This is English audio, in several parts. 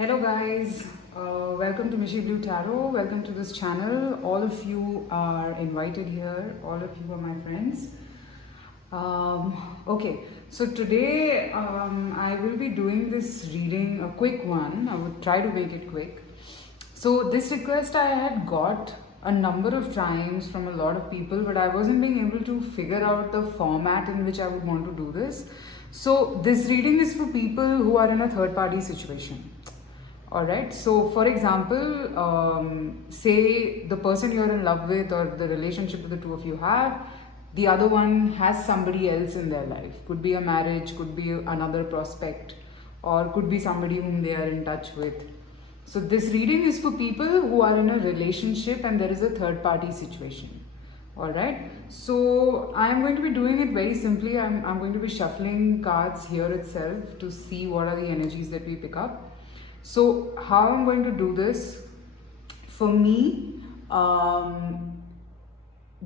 Hello guys, welcome to Mishi Blue Tarot. Welcome to this channel. All of you are invited here. All of you are my friends. Okay, so today I will be doing this reading, a quick one. I would try to make it quick. So this request I had got a number of times from a lot of people, but I wasn't being able to figure out the format in which I would want to do this. So this reading is for people who are in a third party situation. Alright, so for example, say the person you're in love with or the relationship that the two of you have, the other one has somebody else in their life. Could be a marriage, could be another prospect, or could be somebody whom they are in touch with. So this reading is for people who are in a relationship and there is a third party situation. Alright, so I'm going to be doing it very simply. I'm going to be shuffling cards here itself to see what are the energies that we pick up. So how I'm going to do this, for me,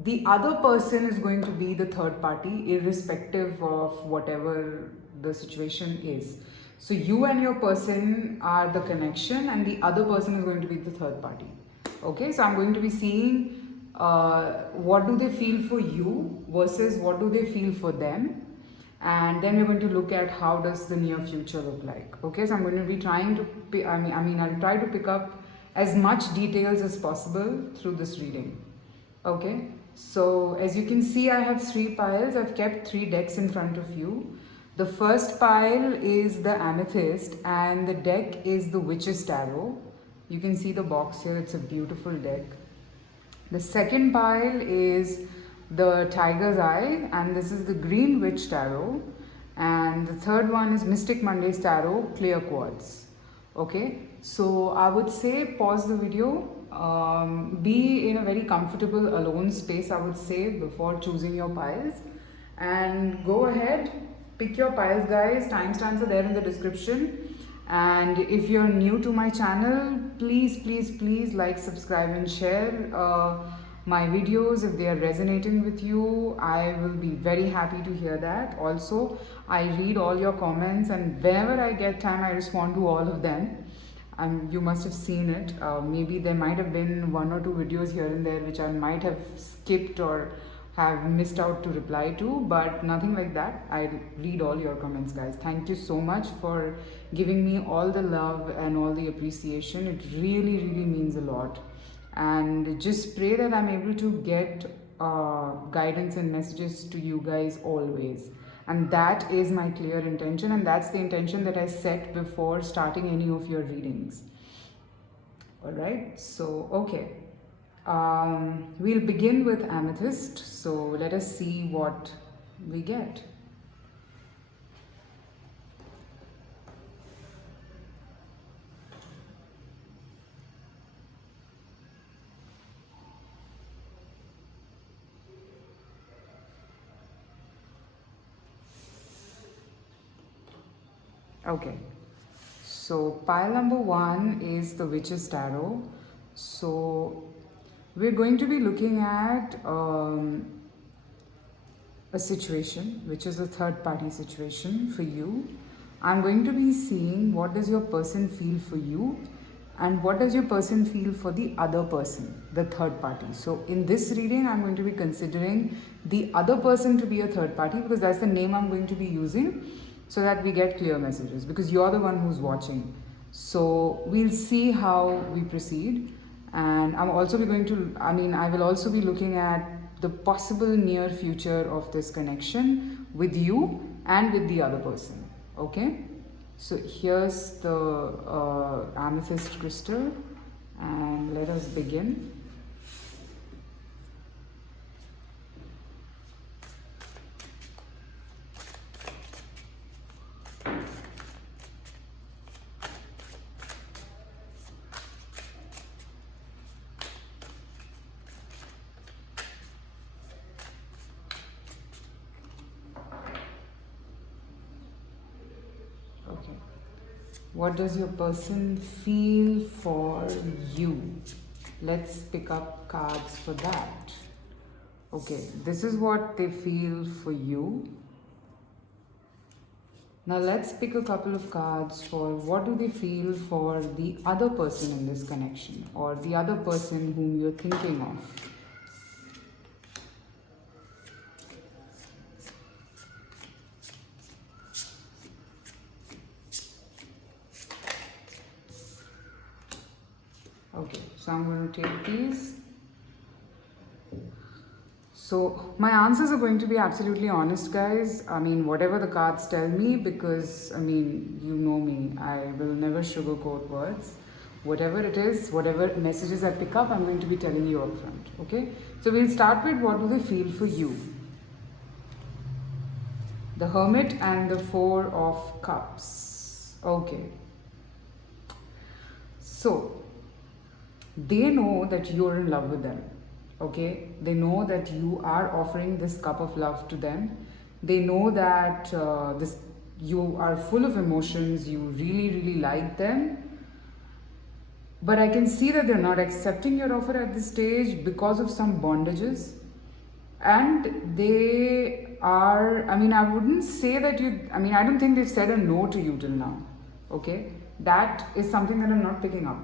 the other person is going to be the third party irrespective of whatever the situation is. So you and your person are the connection and the other person is going to be the third party. Okay, so I'm going to be seeing what do they feel for you versus what do they feel for them, and then we're going to look at how does the near future look like. Okay, so I'm going to be trying to I'll try to pick up as much details as possible through this reading. Okay, so as you can see, I have 3 piles. I've kept 3 decks in front of you. The first pile is the Amethyst and the deck is the Witch's Tarot. You can see the box here, it's a beautiful deck. The second pile is the Tiger's Eye and this is the Green Witch Tarot, and the third one is Mystic Monday's Tarot, Clear Quartz. Okay, so I would say pause the video, be in a very comfortable alone space, I would say, before choosing your piles, and go ahead, pick your piles guys. Timestamps are there in the description, and if you're new to my channel, please like, subscribe and share my videos. If they are resonating with you, I will be very happy to hear that. Also, I read all your comments and whenever I get time I respond to all of them. You must have seen it. Maybe there might have been 1 or 2 videos here and there which I might have skipped or have missed out to reply to, but nothing like that. I read all your comments guys. Thank you so much for giving me all the love and all the appreciation. It really means a lot, and just pray that I'm able to get guidance and messages to you guys always, and that is my clear intention, and that's the intention that I set before starting any of your readings. All right, so okay, we'll begin with Amethyst. So let us see what we get. Okay, so pile number 1 is the Witch's Tarot. So we're going to be looking at a situation which is a third party situation for you. I'm going to be seeing what does your person feel for you and what does your person feel for the other person, the third party. So in this reading, I'm going to be considering the other person to be a third party because that's the name I'm going to be using, so that we get clear messages, because you're the one who's watching. So we'll see how we proceed, and I will also be looking at the possible near future of this connection with you and with the other person. Okay, so here's the amethyst crystal, and let us begin. Okay, what does your person feel for you? Let's pick up cards for that. Okay, this is what they feel for you. Now let's pick a couple of cards for what do they feel for the other person in this connection or the other person whom you're thinking of. Okay, so I'm going to take these. So my answers are going to be absolutely honest, guys. I mean, whatever the cards tell me, because I mean, you know me, I will never sugarcoat words. Whatever it is, whatever messages I pick up, I'm going to be telling you upfront. Okay? So we'll start with what do they feel for you. The Hermit and the Four of Cups. Okay. So they know that you're in love with them. Okay, they know that you are offering this cup of love to them. They know that you are full of emotions, you really like them, but I can see that they're not accepting your offer at this stage because of some bondages. And they are, I mean, I wouldn't say that I don't think they've said a no to you till now. Okay, that is something that I'm not picking up.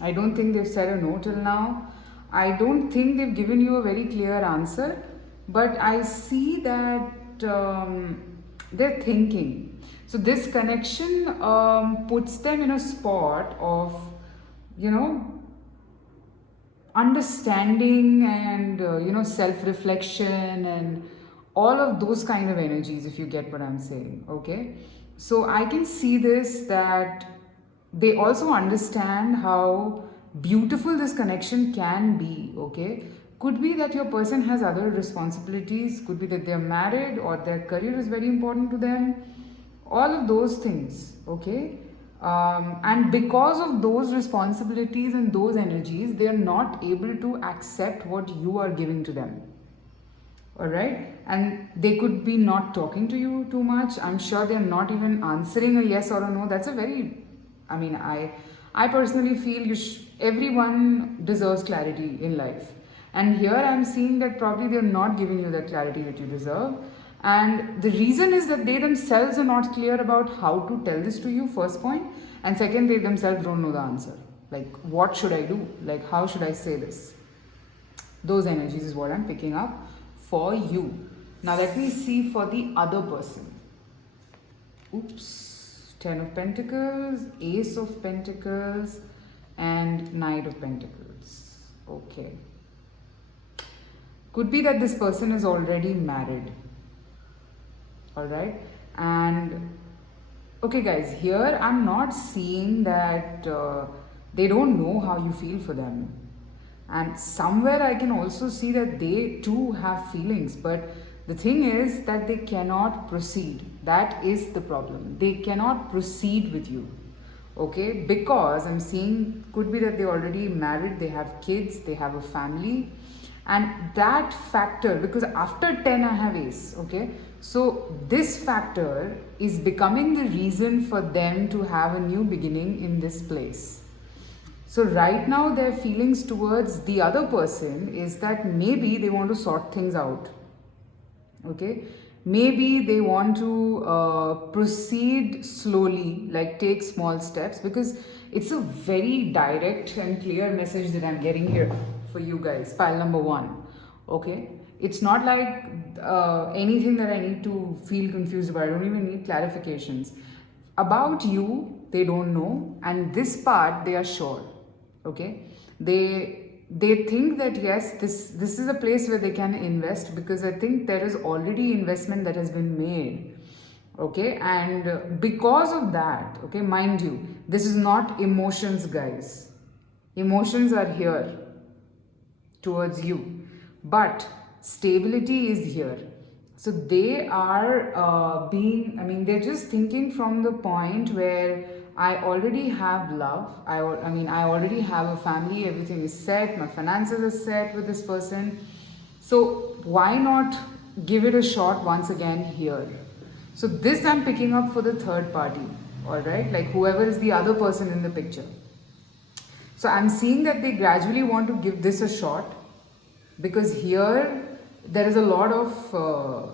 I don't think they've said a no till now. I don't think they've given you a very clear answer, but I see that they're thinking. So this connection puts them in a spot of, understanding and, self-reflection and all of those kind of energies, if you get what I'm saying, okay? So I can see this, that they also understand how beautiful this connection can be, okay? Could be that your person has other responsibilities, could be that they're married or their career is very important to them, all of those things, okay? And because of those responsibilities and those energies, they are not able to accept what you are giving to them. All right, and they could be not talking to you too much. I'm sure they're not even answering a yes or a no. That's a very, I personally feel everyone deserves clarity in life. And here I'm seeing that probably they're not giving you the clarity that you deserve. And the reason is that they themselves are not clear about how to tell this to you, first point. And second, they themselves don't know the answer. Like, what should I do? Like, how should I say this? Those energies is what I'm picking up for you. Now let me see for the other person. Oops. 10 of Pentacles, Ace of Pentacles, and Knight of Pentacles. Okay. Could be that this person is already married. Alright. And okay guys, here I'm not seeing that they don't know how you feel for them. And somewhere I can also see that they too have feelings, but the thing is that they cannot proceed. That is the problem. They cannot proceed with you. Okay, because I'm seeing could be that they're already married, they have kids, they have a family, and that factor, because after 10 I have Ace, okay, so this factor is becoming the reason for them to have a new beginning in this place. So right now their feelings towards the other person is that maybe they want to sort things out. Okay, maybe they want to proceed slowly, like take small steps, because it's a very direct and clear message that I'm getting here for you guys. Pile number 1. Okay, it's not like anything that I need to feel confused about. I don't even need clarifications about you. They don't know, and this part they are sure. Okay, they think that yes, this is a place where they can invest, because I think there is already investment that has been made. Okay, and because of that, okay, mind you, this is not emotions, guys. Emotions are here towards you, but stability is here. So they are they're just thinking from the point where I already have love. I already have a family. Everything is set. My finances are set with this person. So why not give it a shot once again here? So this I'm picking up for the third party. All right, like whoever is the other person in the picture. So I'm seeing that they gradually want to give this a shot, because here there is a lot of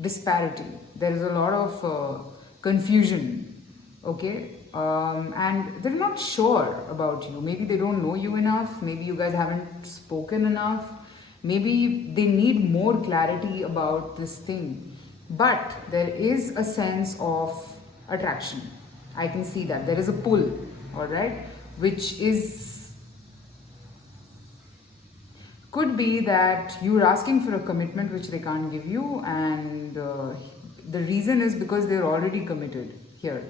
disparity. There is a lot of confusion, okay? And they're not sure about you. Maybe they don't know you enough. Maybe you guys haven't spoken enough. Maybe they need more clarity about this thing. But there is a sense of attraction. I can see that. There is a pull, all right? Which is, could be that you're asking for a commitment which they can't give you, and the reason is because they're already committed here.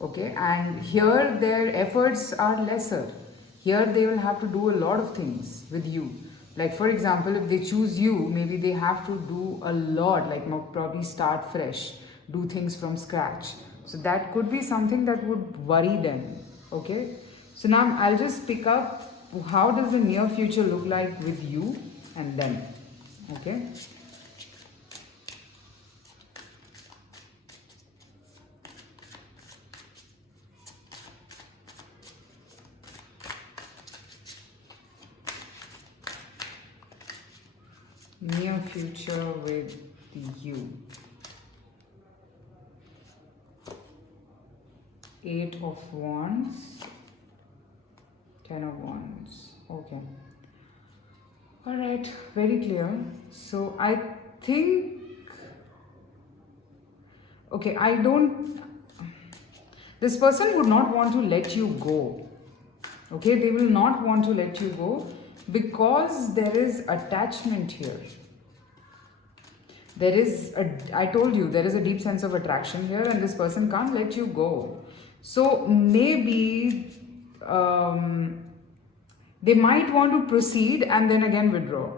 Okay, and here their efforts are lesser. Here they will have to do a lot of things with you. Like, for example, if they choose you, maybe they have to do a lot, like probably start fresh, do things from scratch. So that could be something that would worry them. Okay, so now I'll just pick up how does the near future look like with you and them. Okay. Near future with you. 8 of Wands, 10 of Wands. Okay. All right, very clear. So I think, okay, this person would not want to let you go. Okay, they will not want to let you go because there is attachment here. I told you, there is a deep sense of attraction here, and this person can't let you go. So maybe they might want to proceed and then again withdraw.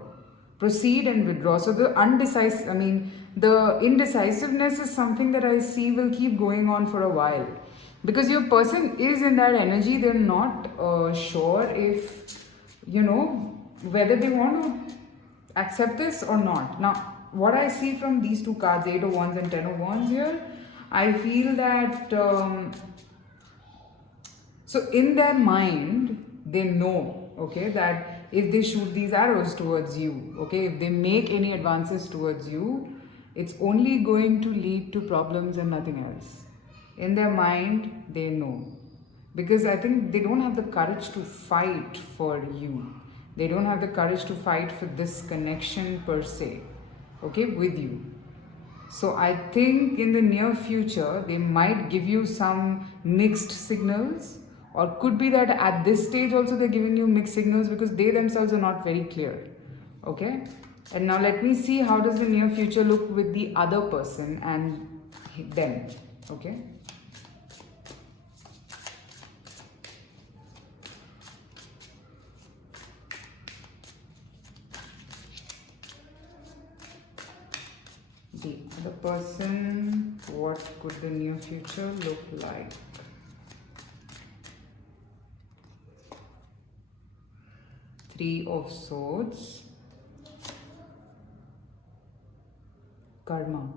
Proceed and withdraw. So the indecisiveness is something that I see will keep going on for a while. Because your person is in that energy, they're not sure if, whether they want to accept this or not. Now, what I see from these two cards, 8 of Wands and 10 of Wands here, I feel that, so in their mind, they know, okay, that if they shoot these arrows towards you, okay, if they make any advances towards you, it's only going to lead to problems and nothing else. In their mind, they know. Because I think they don't have the courage to fight for you. They don't have the courage to fight for this connection per se, okay, with you. So I think in the near future, they might give you some mixed signals, or could be that at this stage also they're giving you mixed signals because they themselves are not very clear, okay? And now let me see how does the near future look with the other person and them, okay? The other person, what could the near future look like? Three of Swords, Karma.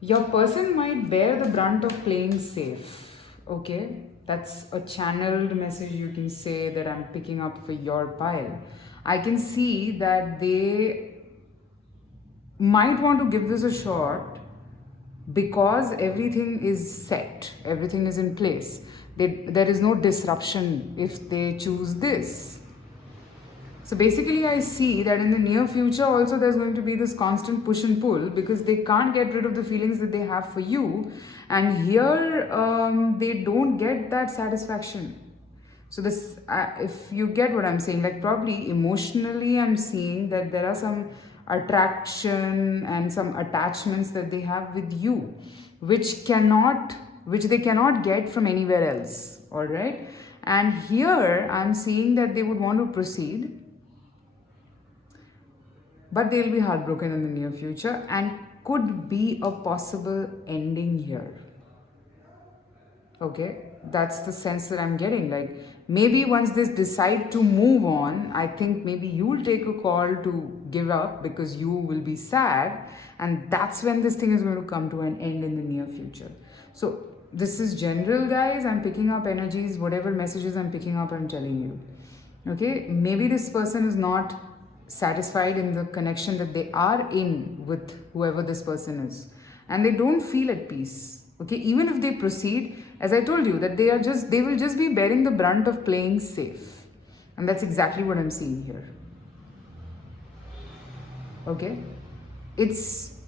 Your person might bear the brunt of playing safe, okay? That's a channeled message, you can say, that I'm picking up for your pile. I can see that they might want to give this a shot because everything is set, everything is in place. There is no disruption if they choose this. So basically I see that in the near future also there's going to be this constant push and pull because they can't get rid of the feelings that they have for you, and here they don't get that satisfaction. So this, if you get what I'm saying, like probably emotionally I'm seeing that there are some attraction and some attachments that they have with you which they cannot get from anywhere else, all right? And here I'm seeing that they would want to proceed, but they'll be heartbroken in the near future and could be a possible ending here. Okay, that's the sense that I'm getting. Like maybe once they decide to move on, I think maybe you'll take a call to give up because you will be sad, and that's when this thing is going to come to an end in the near future. So this is general, guys. I'm picking up energies, whatever messages I'm picking up, I'm telling you. Okay, maybe this person is not satisfied in the connection that they are in with whoever this person is, and they don't feel at peace. Okay, even if they proceed, as I told you, that they will just be bearing the brunt of playing safe, and that's exactly what I'm seeing here. Okay, it's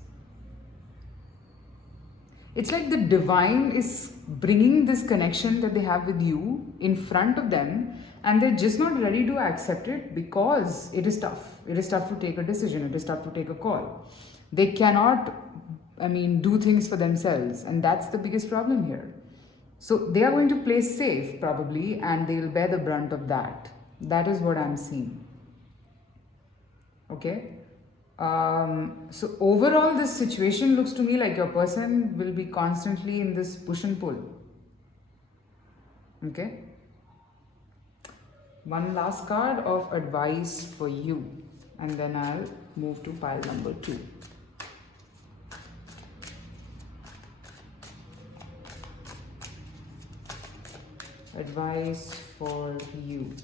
it's like the divine is bringing this connection that they have with you in front of them, and they're just not ready to accept it because it is tough. It is tough to take a decision, it is tough to take a call. They cannot, do things for themselves, and that's the biggest problem here. So they are going to play safe probably, and they'll bear the brunt of that. That is what I'm seeing. Okay. So overall, this situation looks to me like your person will be constantly in this push and pull. Okay. One last card of advice for you, and then I'll move to pile number 2. Advice for you.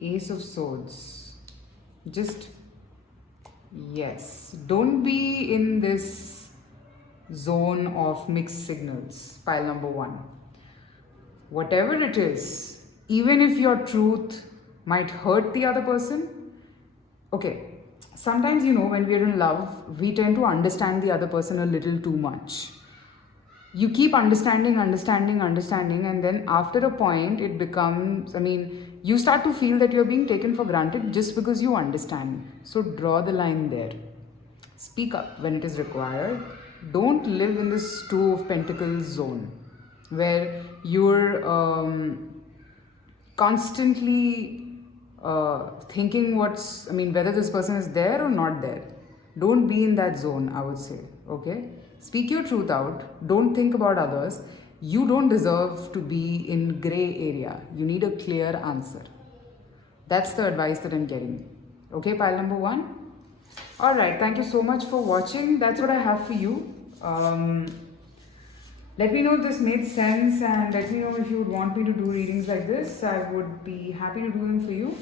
Ace of Swords. Just, yes, don't be in this zone of mixed signals. Pile number 1. Whatever it is, even if your truth might hurt the other person, okay, sometimes, when we're in love, we tend to understand the other person a little too much. You keep understanding, and then after a point, it becomes, you start to feel that you're being taken for granted just because you understand. So draw the line there. Speak up when it is required. Don't live in this Two of Pentacles zone where you're constantly thinking whether this person is there or not there. Don't be in that zone, I would say. Okay? Speak your truth out. Don't think about others. You don't deserve to be in gray area. You need a clear answer. That's the advice that I'm getting. Okay, pile number 1. Alright, thank you so much for watching. That's what I have for you. Let me know if this made sense, and let me know if you would want me to do readings like this. I would be happy to do them for you.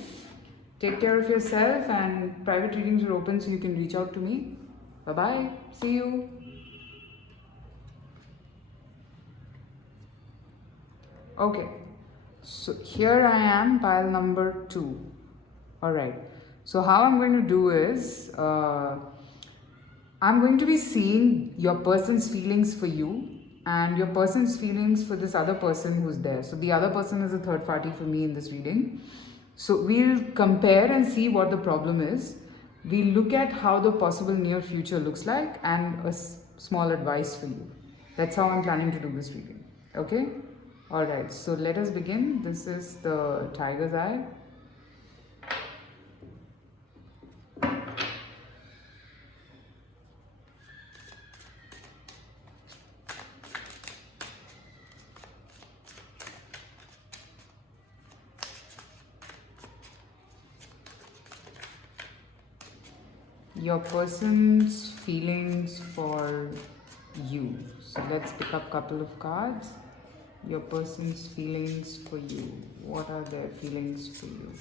Take care of yourself, and private readings are open, so you can reach out to me. Bye-bye. See you. Okay, so here I am, pile number 2. Alright, so how I'm going to do is, I'm going to be seeing your person's feelings for you and your person's feelings for this other person who's there. So the other person is a third party for me in this reading. So we'll compare and see what the problem is. We'll look at how the possible near future looks like and a small advice for you. That's how I'm planning to do this reading. Okay? Alright, so let us begin. This is the tiger's eye. Your person's feelings for you. So let's pick up a couple of cards. Your person's feelings for you. What are their feelings for you?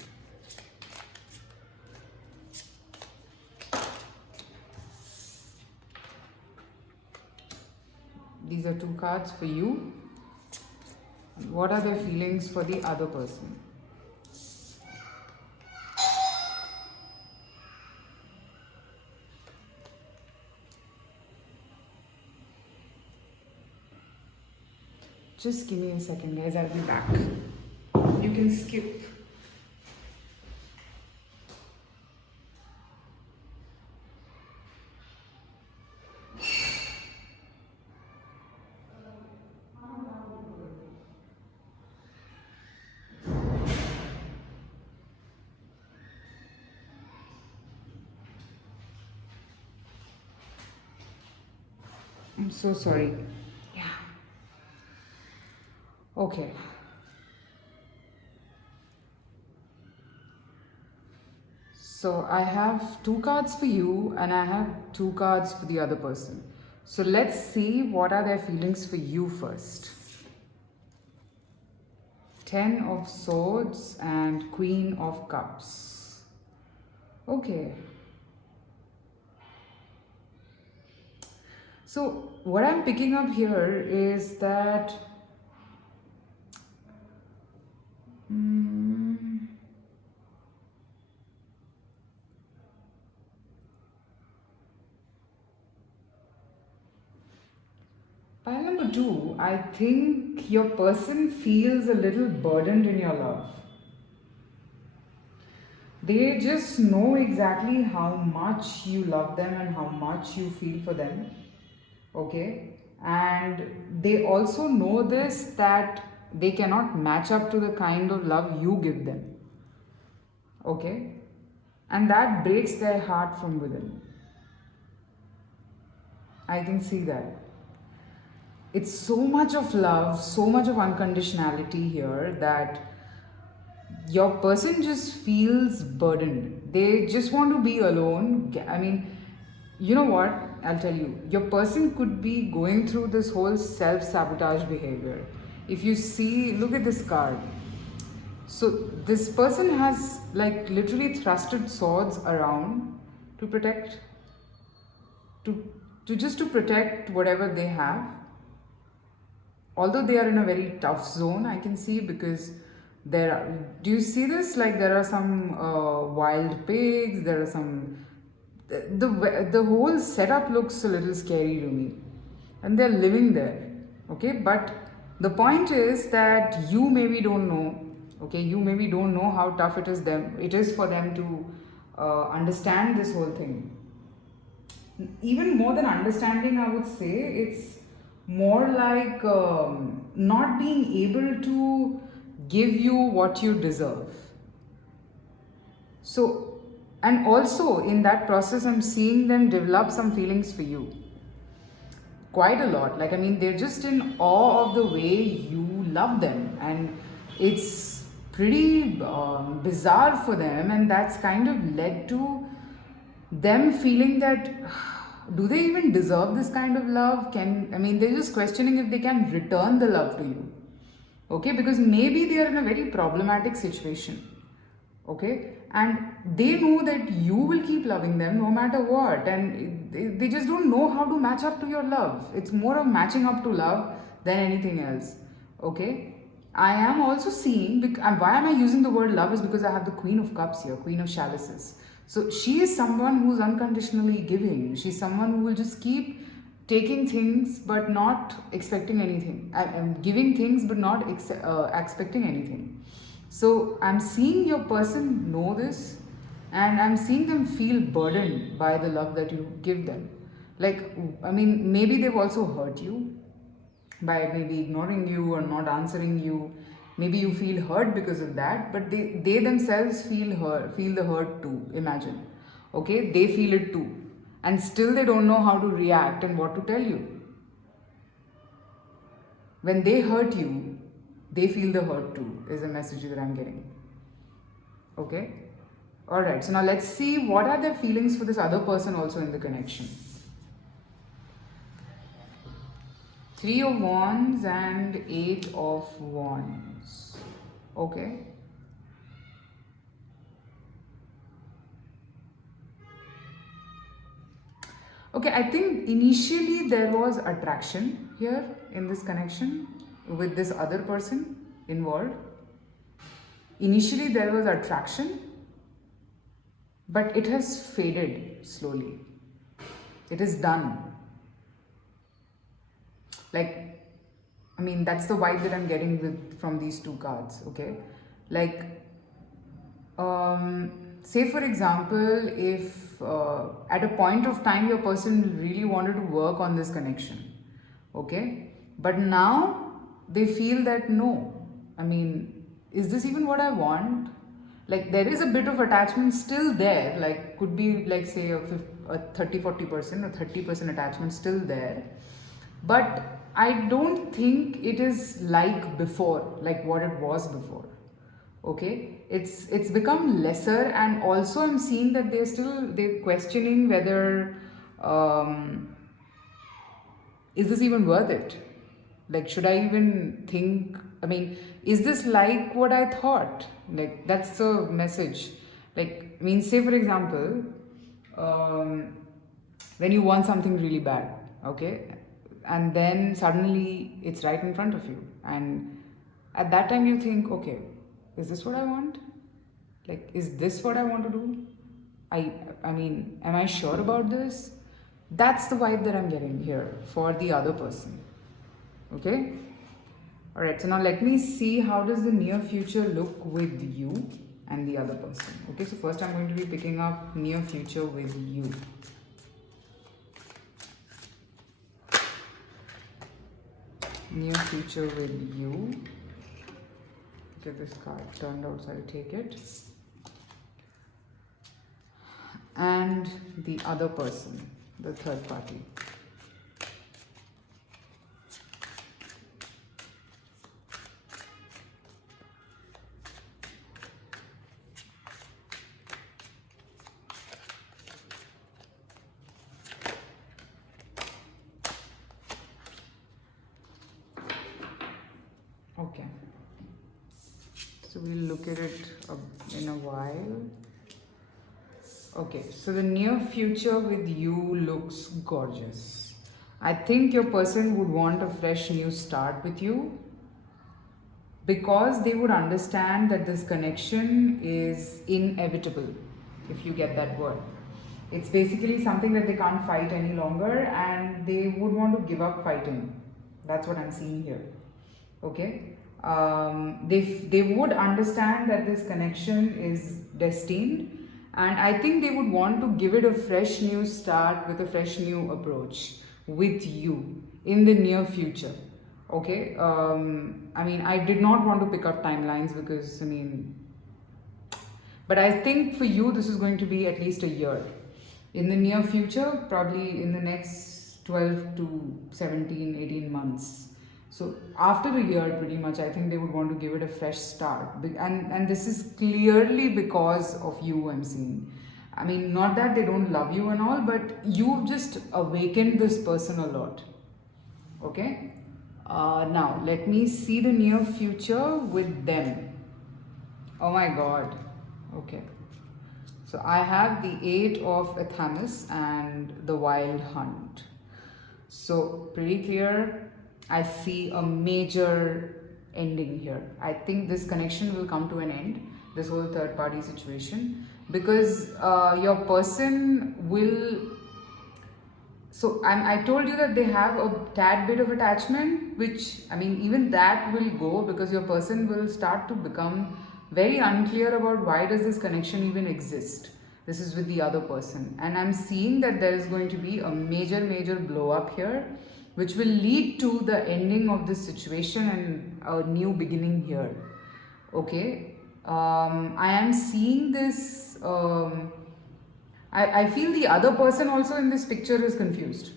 These are 2 cards for you. What are their feelings for the other person? Just give me a second, guys. I'll be back. You can skip. I'm so sorry. Okay. So I have 2 cards for you and I have 2 cards for the other person. So let's see what are their feelings for you first. Ten of Swords and Queen of Cups. Okay. So what I'm picking up here is that pile number two, I think your person feels a little burdened in your love. They just know exactly how much you love them and how much you feel for them. Okay? And they also know this, that they cannot match up to the kind of love you give them. Okay? And that breaks their heart from within. I can see that. It's so much of love, so much of unconditionality here that your person just feels burdened. They just want to be alone. I mean, you know what? I'll tell you. Your person could be going through this whole self sabotage behavior. If you see, look at this card. So, this person has like literally thrusted swords around to protect, to just to protect whatever they have. Although they are in a very tough zone, I can see, because there are, do you see this, like there are some wild pigs, there are some, the whole setup looks a little scary to me, and they're living there. Okay, but the point is that you maybe don't know. Okay, you maybe don't know how tough it is for them to understand this whole thing. Even more than understanding, I would say it's more like not being able to give you what you deserve. So, and also in that process, I'm seeing them develop some feelings for you. Quite a lot. Like, I mean, they're just in awe of the way you love them, and it's pretty bizarre for them, and that's kind of led to them feeling that do they even deserve this kind of love? They're just questioning if they can return the love to you. Okay, because maybe they are in a very problematic situation. Okay, and they know that you will keep loving them no matter what, and they just don't know how to match up to your love. It's more of matching up to love than anything else. Okay, I am also seeing, and why am I using the word love is because I have the Queen of Cups here, Queen of Chalices. So she is someone who's unconditionally giving. She's someone who will just keep taking things but not expecting anything. I'm giving things but not expecting anything. So I'm seeing your person know this, and I'm seeing them feel burdened by the love that you give them. Like, I mean, maybe they've also hurt you by maybe ignoring you or not answering you. Maybe you feel hurt because of that, but they themselves feel the hurt too, imagine. Okay, they feel it too. And still they don't know how to react and what to tell you. When they hurt you, they feel the hurt too, is a message that I'm getting. Okay? Alright, so now let's see what are their feelings for this other person also in the connection. Three of Wands and Eight of Wands. Okay. Okay, I think initially there was attraction here in this connection with this other person involved. Initially there was attraction, but it has faded slowly. It is done. Like, I mean, that's the vibe that I'm getting from these two cards, okay? Like, say for example, if at a point of time your person really wanted to work on this connection, okay? But now they feel that no, I mean, is this even what I want? Like, there is a bit of attachment still there, like could be like say a 30-40% or 30% attachment still there, but I don't think it is like before, like what it was before. Okay, it's become lesser, and also I'm seeing that they're questioning whether is this even worth it? Like, should I even think I mean, is this like what I thought? Like, that's the message. Like, I mean, say for example, um, when you want something really bad, okay, and then suddenly it's right in front of you, and at that time you think, okay, is this what I want? Like, is this what I want to do? I mean, am I sure about this? That's the vibe that I'm getting here for the other person. Okay? Alright, so now let me see how does the near future look with you and the other person. Okay, so first I'm going to be picking up near future with you. Near future with you. Okay, this card turned out, so I'll take it. And the other person, the third party. Okay, so we'll look at it in a while. Okay, so the near future with you looks gorgeous. I think your person would want a fresh new start with you because they would understand that this connection is inevitable, if you get that word. It's basically something that they can't fight any longer and they would want to give up fighting. That's what I'm seeing here. Okay? They would understand that this connection is destined, and I think they would want to give it a fresh new start with a fresh new approach with you in the near future. Okay? I mean, I did not want to pick up timelines because, I mean, but I think for you, this is going to be at least a year. In the near future, probably in the next 12 to 17, 18 months. So after a year, pretty much, I think they would want to give it a fresh start. And this is clearly because of you, I'm seeing. I mean, not that they don't love you and all, but you've just awakened this person a lot. Okay? Now, let me see the near future with them. Oh my god. Okay. So I have the 8 of Athamas and the Wild Hunt. So pretty clear. I see a major ending here. I think this connection will come to an end, this whole third party situation, because your person will. So I told you that they have a tad bit of attachment, which, I mean, even that will go because your person will start to become very unclear about why does this connection even exist. This is with the other person, and I'm seeing that there is going to be a major blow up here, which will lead to the ending of this situation and a new beginning here. Okay, I am seeing this. I feel the other person also in this picture is confused.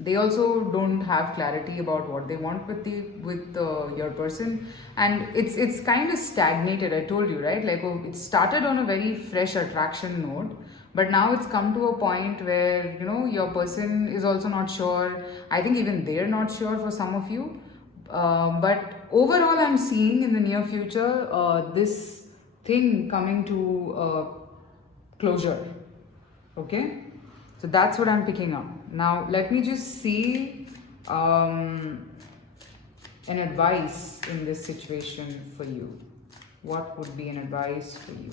They also don't have clarity about what they want with your person, and it's kind of stagnated. I told you, right? Like, it started on a very fresh attraction note, but now it's come to a point where, you know, your person is also not sure. I think even they're not sure for some of you. But overall, I'm seeing in the near future this thing coming to closure. Okay, so that's what I'm picking up. Now let me just see an advice in this situation for you. What would be an advice for you?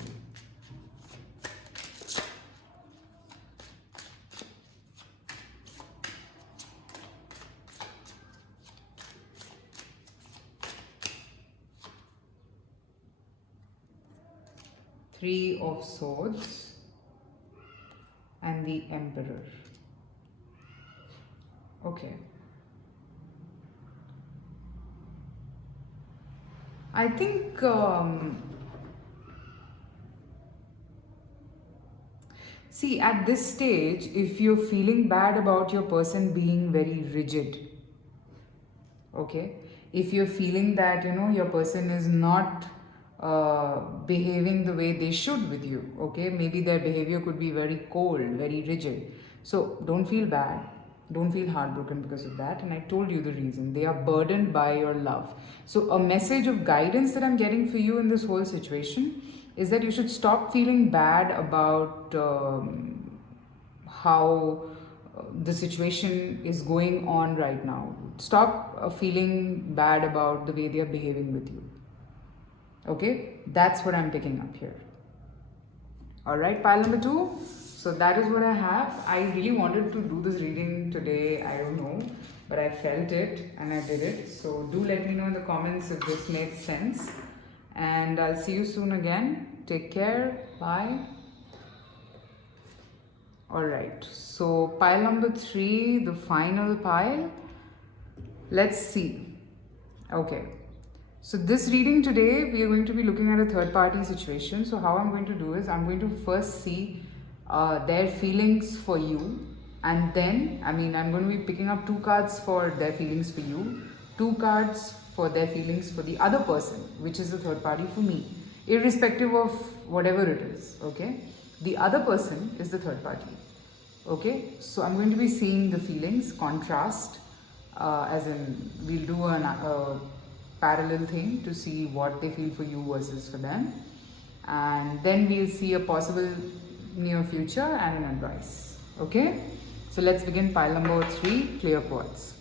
Three of Swords and the Emperor. Okay. I think see, at this stage, if you're feeling bad about your person being very rigid, okay, if you're feeling that, you know, your person is not behaving the way they should with you, okay, maybe their behavior could be very cold, very rigid, so don't feel bad. Don't feel heartbroken because of that. And I told you the reason. They are burdened by your love. So, a message of guidance that I'm getting for you in this whole situation is that you should stop feeling bad about how the situation is going on right now. Stop feeling bad about the way they are behaving with you. Okay? That's what I'm picking up here. Alright, pile number 2. So that is what I have. I really wanted to do this reading today, I don't know, but I felt it and I did it. So do let me know in the comments if this made sense. And I'll see you soon again. Take care. Bye. Alright, so pile number 3, the final pile. Let's see. Okay. So this reading today, we are going to be looking at a third party situation. So how I'm going to do is, I'm going to first see their feelings for you, and then, I'm going to be picking up 2 cards for their feelings for you, 2 cards for their feelings for the other person, which is the third party for me, irrespective of whatever it is, okay? The other person is the third party, okay? So I'm going to be seeing the feelings, contrast, as in we'll do a parallel thing to see what they feel for you versus for them, and then we'll see a possible near future and an advice. Okay, so let's begin pile number 3, clear quartz.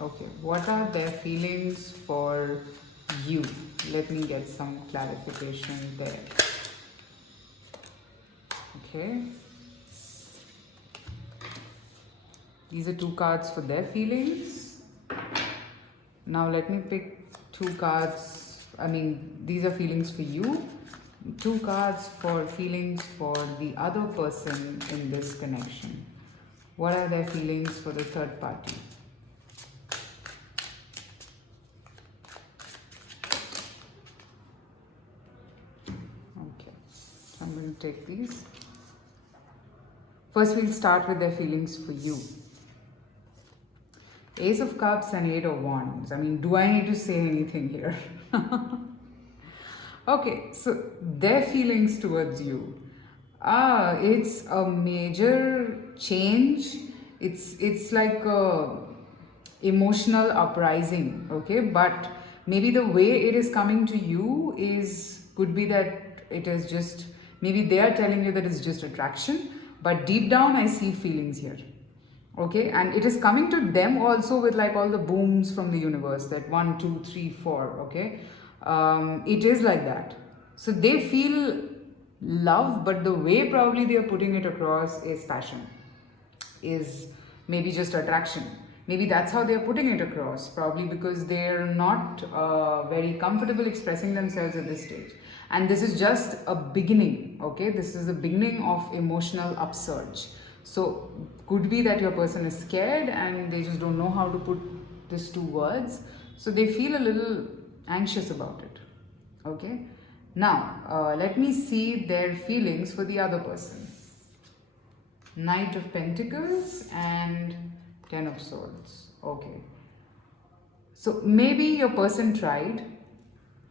Okay, what are their feelings for you? Let me get some clarification there. Okay. These are 2 cards for their feelings. Now let me pick 2 cards. These are feelings for you. 2 cards for feelings for the other person in this connection. What are their feelings for the third party? Okay, so I'm going to take these. First, we'll start with their feelings for you. Ace of Cups and 8 of Wands. Do I need to say anything here? Okay, so their feelings towards you. It's a major change. It's like a emotional uprising, okay? But maybe the way it is coming to you could be that it is just, maybe they are telling you that it's just attraction, but deep down I see feelings here. Okay, and it is coming to them also with like all the booms from the universe, that 1, 2, 3, 4, okay? It is like that. So they feel love, but the way probably they are putting it across is passion, is maybe just attraction. Maybe that's how they are putting it across, probably because they're not very comfortable expressing themselves at this stage. And this is just a beginning, okay? This is the beginning of emotional upsurge. So could be that your person is scared and they just don't know how to put this to words. So they feel a little anxious about it. Okay. Now, let me see their feelings for the other person. Knight of Pentacles and 10 of Swords. Okay. So maybe your person tried,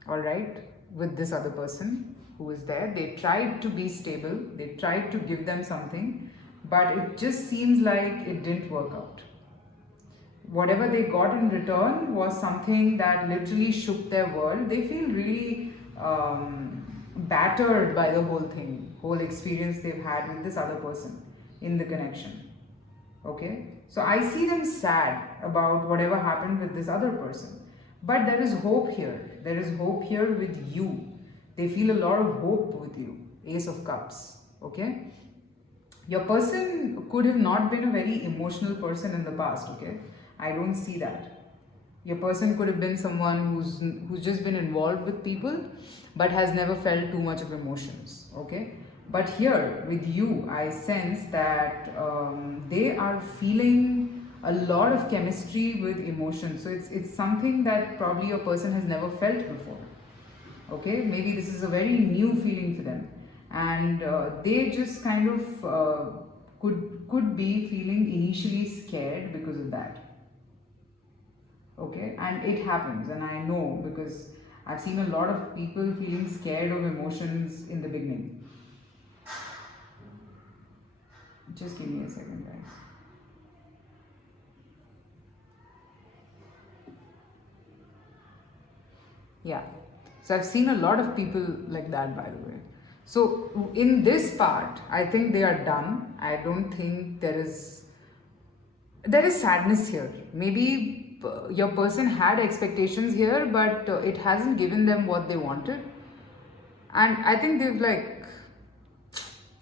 alright, with this other person who is there. They tried to be stable. They tried to give them something. But it just seems like it didn't work out. Whatever they got in return was something that literally shook their world. They feel really battered by the whole thing, whole experience they've had with this other person in the connection. Okay? So I see them sad about whatever happened with this other person. But there is hope here. There is hope here with you. They feel a lot of hope with you. Ace of Cups. Okay? Your person could have not been a very emotional person in the past, okay? I don't see that. Your person could have been someone who's just been involved with people but has never felt too much of emotions, okay? But here with you, I sense that they are feeling a lot of chemistry with emotions. So it's something that probably your person has never felt before, okay? Maybe this is a very new feeling for them. And they just kind of could be feeling initially scared because of that. Okay, and it happens, and I know because I've seen a lot of people feeling scared of emotions in the beginning. Just give me a second, guys. Yeah. So I've seen a lot of people like that, by the way. So in this part, I think they are done. I don't think there is sadness here. Maybe your person had expectations here, but it hasn't given them what they wanted. And I think they've like,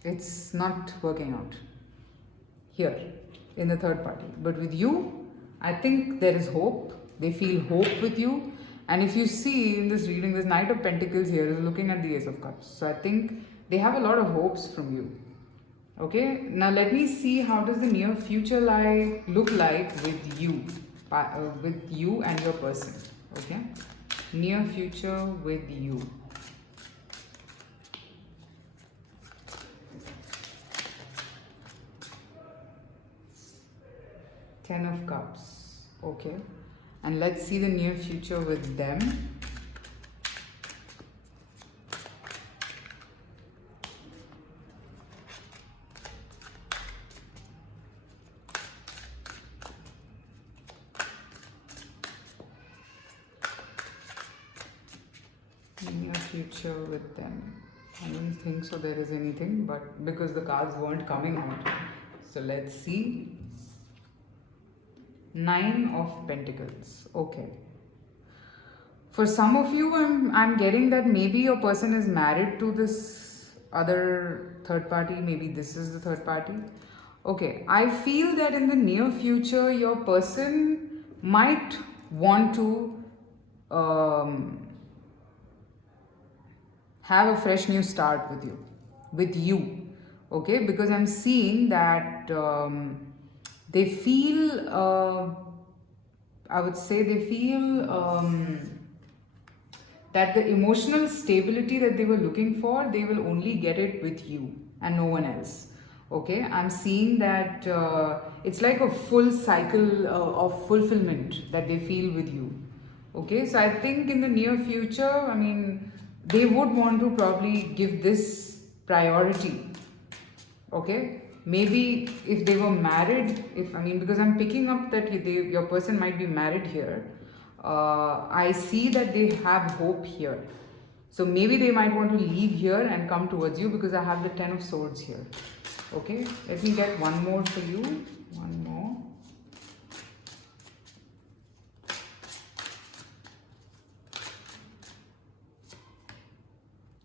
it's not working out here in the third party. But with you, I think there is hope. They feel hope with you. And if you see in this reading, this Knight of Pentacles here is looking at the Ace of Cups. So I think they have a lot of hopes from you. Okay, now let me see how does the near future look like with you and your person. Okay, near future with you. Ten of Cups. Okay, and let's see the near future with them. Near future with them. I don't think so there is anything, but because the cards weren't coming out. So let's see. Nine of Pentacles. Okay. For some of you, I'm getting that maybe your person is married to this other third party. Maybe this is the third party. Okay. I feel that in the near future, your person might want to have a fresh new start with you. Okay. Because I'm seeing that they feel, I would say they feel that the emotional stability that they were looking for, they will only get it with you and no one else. Okay, I'm seeing that it's like a full cycle of fulfillment that they feel with you. Okay, so I think in the near future, I mean, they would want to probably give this priority. Okay, maybe if they were married, because I'm picking up that your person might be married here. I see that they have hope here. So maybe they might want to leave here and come towards you because I have the Ten of Swords here. Okay, let me get one more for you. One more.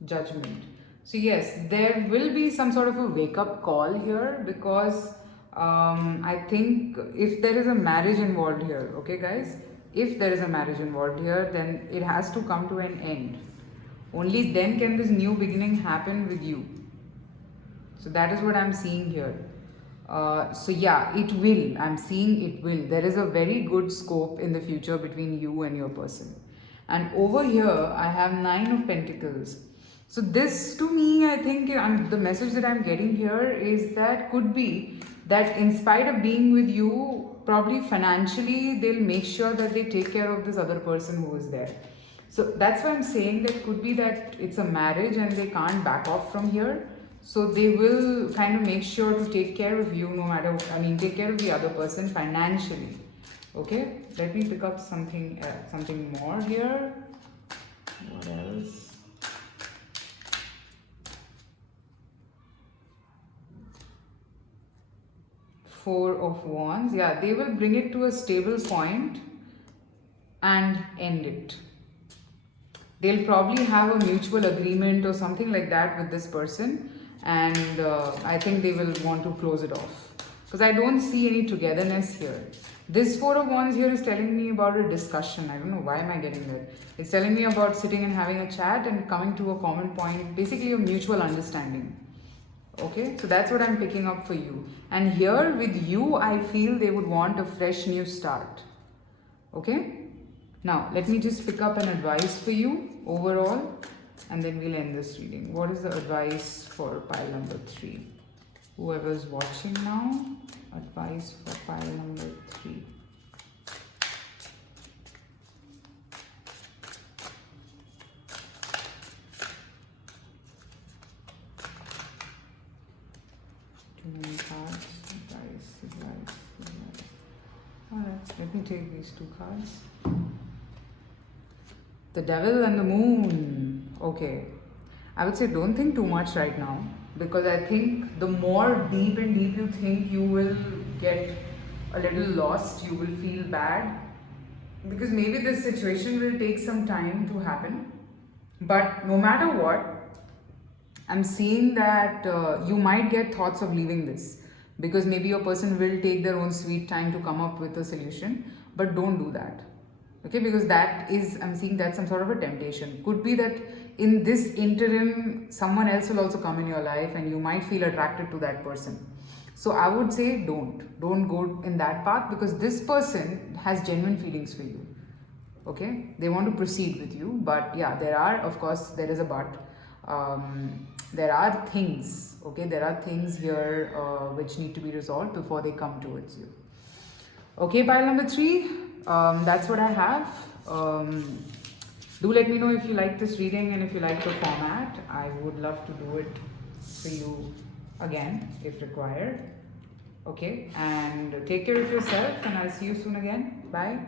Judgment. So yes, there will be some sort of a wake-up call here because I think if there is a marriage involved here, okay guys, if there is a marriage involved here, then it has to come to an end. Only then can this new beginning happen with you. So that is what I'm seeing here. So yeah, it will. I'm seeing it will. There is a very good scope in the future between you and your person. And over here, I have Nine of Pentacles. So this to me, I think the message that I'm getting here is that could be that in spite of being with you, probably financially, they'll make sure that they take care of this other person who is there. So that's why I'm saying that could be that it's a marriage and they can't back off from here. So they will kind of make sure to take care of you no matter, take care of the other person financially. Okay, let me pick up something more here. What else? Four of Wands. Yeah, they will bring it to a stable point and end it. They'll probably have a mutual agreement or something like that with this person, and I think they will want to close it off because I don't see any togetherness here. This Four of Wands here is telling me about a discussion. I don't know why am I getting that. It's telling me about sitting and having a chat and coming to a common point, basically a mutual understanding. Okay, so that's what I'm picking up for you. And here with you, I feel they would want a fresh new start. Okay, now let me just pick up an advice for you overall and then we'll end this reading. What is the advice for pile number 3? Whoever's watching now, advice for pile number 3. Let me take these two cards. The Devil and the Moon. Okay. I would say don't think too much right now, because I think the more deep and deep you think, you will get a little lost, you will feel bad, because maybe this situation will take some time to happen. But no matter what, I'm seeing that you might get thoughts of leaving this, because maybe your person will take their own sweet time to come up with a solution, but don't do that. Okay, because that is, I'm seeing that some sort of a temptation. Could be that in this interim, someone else will also come in your life and you might feel attracted to that person. So I would say don't go in that path, because this person has genuine feelings for you. Okay, they want to proceed with you, but yeah, there is a but. There are things, okay, there are things here which need to be resolved before they come towards you. Okay, pile number 3, that's what I have. Do let me know if you like this reading and if you like the format. I would love to do it for you again if required. Okay, and take care of yourself, and I'll see you soon again. Bye.